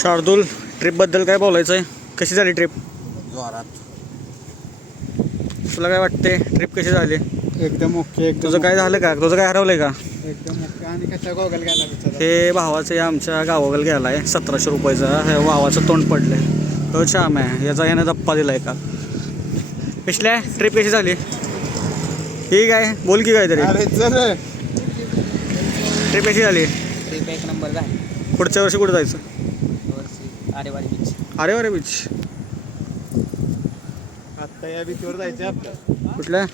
शार्दूल, ट्रिपबद्दल काय बोलायचं आहे? कशी झाली ट्रिप? जोरात. तुला काय वाटते ट्रिप कशी झाली? एकदम ओके. तुझं काय झालं का? तुझं काय हरवलंय का? एकदम ओके. आणि कशा गोगल गेला बिचारा. हे भावाचं आमच्या गावाला गेला आहे 1700 रुपयाचा. हे भावाचं तोंड पडलंय. तो छाम आहे, याचा यानं धप्पा दिलाय का? पिछल्या ट्रिप कशी झाली? ठीक आहे, बोल की काहीतरी. अरे चल. ट्रिप कशी झाली? ट्रिप एक नंबर झाली. पुढच्या वर्षी कुठं जायचं? आरेवाडी बीच. अरे बीच. आता या बीचवर जायचं आपलं. कुठल्या?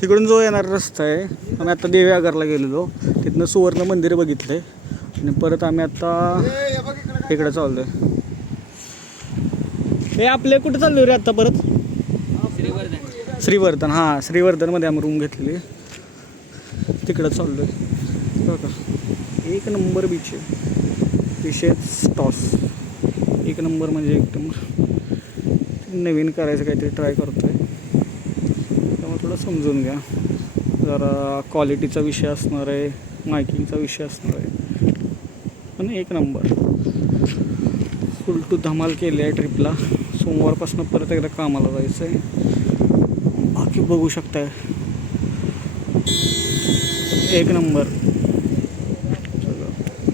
तिकडून जो येणारा रस्ता आहे, आम्ही आता देवी आगारला गेलेलो, तिथनं सुवर्ण मंदिर बघितलंय आणि परत आम्ही आता इकडे चाललोय. हे आपले कुठं चाललोय रे आता परत? श्रीवर्धन. हां, श्रीवर्धनमध्ये आम्ही रूम घेतलेली, तिकडं चाललोय. बघा, एक नंबर बीच आहे. विशेष टॉस एक नंबर, म्हणजे एकदम नवीन करायचं काहीतरी ट्राय करतोय, त्यामुळे थोडं समजून घ्या. जरा क्वालिटीचा विषय असणार आहे, मायकिंगचा विषय असणार आहे, पण एक नंबर. फुल टू धमाल केली आहे ट्रिपला. सोमवारपासून परत एकदा कामाला जायचं आहे. बाकी बघू शकताय, एक नंबर.